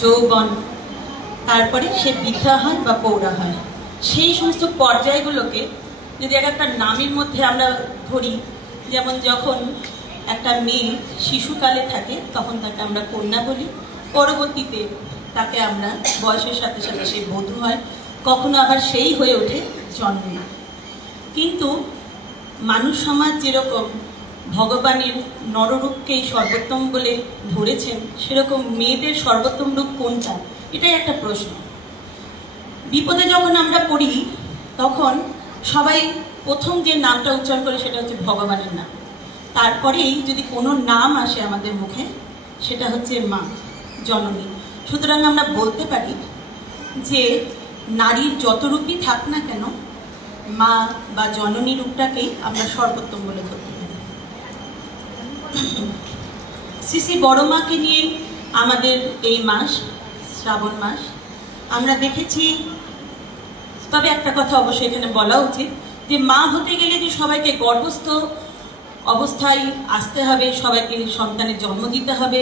যৌবন, তারপরে সে বৃদ্ধা হয় বা পৌরা হয়। সেই সমস্ত পর্যায়গুলোকে যদি একটা নামের মধ্যে আমরা ধরি, যেমন যখন একটা মেয়ে শিশুকালে থাকে তখন তাকে আমরা কন্যা বলি, পরবর্তীতে তাকে আমরা বয়সের সাথে সাথে সে বধূ হয়, কখনো আবার সেই হয়ে ওঠে জন্মে। কিন্তু মানুষ সমাজ যেরকম ভগবানের নররূপকেই সর্বোত্তম বলে ধরেছেন, সেরকম মেয়েদের সর্বোত্তম রূপ কোনটা, এটাই একটা প্রশ্ন। বিপদে যখন আমরা পড়ি তখন সবাই প্রথম যে নামটা উচ্চারণ করে সেটা হচ্ছে ভগবানের নাম। তারপরেই যদি কোনো নাম আসে আমাদের মুখে সেটা হচ্ছে মা, জননী। সুতরাং আমরা বলতে পারি যে নারীর যত রূপই থাক না কেন, মা বা জননী রূপটাকেই আমরা সর্বোত্তম বলে ধরতে পারি। শ্রী শ্রী বড় মাকে নিয়ে আমাদের এই মাস, শ্রাবণ মাস, আমরা দেখেছি। তবে একটা কথা অবশ্যই এখানে বলা উচিত যে মা হতে গেলে যে সবাইকে গর্ভস্থ অবস্থায় আসতে হবে, সবাইকে সন্তানের জন্ম দিতে হবে